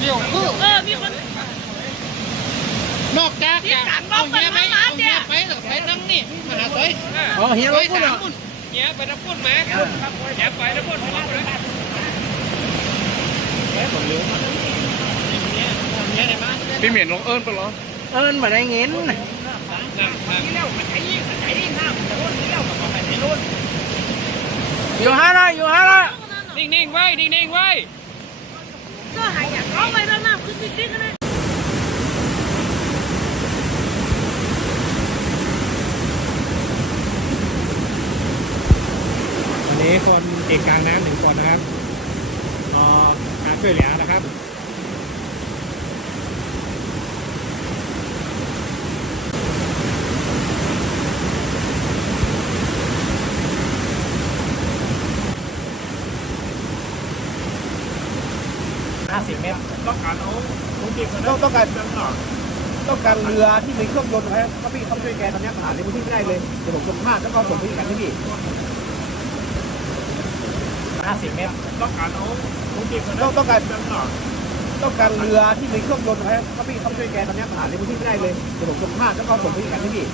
เดี๋ยวคือเออมีคนนอกจากจะเอาเฮียไปเอาเฮียไปไปนั่งนี่มาหาต้อยอ๋อเฮียต้รอยถพูดสาเหรมอคนเนี้ยไปน้ำพุ่นมาเนี้ยไปน้ำพุ่นมาเลยพี่เหมียนลงเอิญไปหรอเอิญมาได้เงินอยู่ห้าละอยู่ห้าละนิ่งๆไว้ นิ่งๆไว้ก็หาย วันนี้คนเอกกลางน้ำหนึ่งคนนะครับรอการช่วยเหลือ นะครับห้าสิบเมตรต้องต้องการต้องการเรือที่มีเครื่องยนต์นะครับถ้าพี่ต้องช่วยแกตอนนี้ผ่านในพื้นที่ไม่ได้เลยเดี๋ยวผมส่งภาพแล้วก็ส่งไปที่กันที่พี่ห้าสิบเมตร ต้องการต้องต้องการต้องการเรือที่มีเครื่องยนต์นะครับถ้าพี่ต้องช่วยแกตอนนี้ผ่านในพื้นที่ไม่ได้เลยเดี๋ยวผมส่งภาพแล้วก็ส่งไปที่กันที่พี่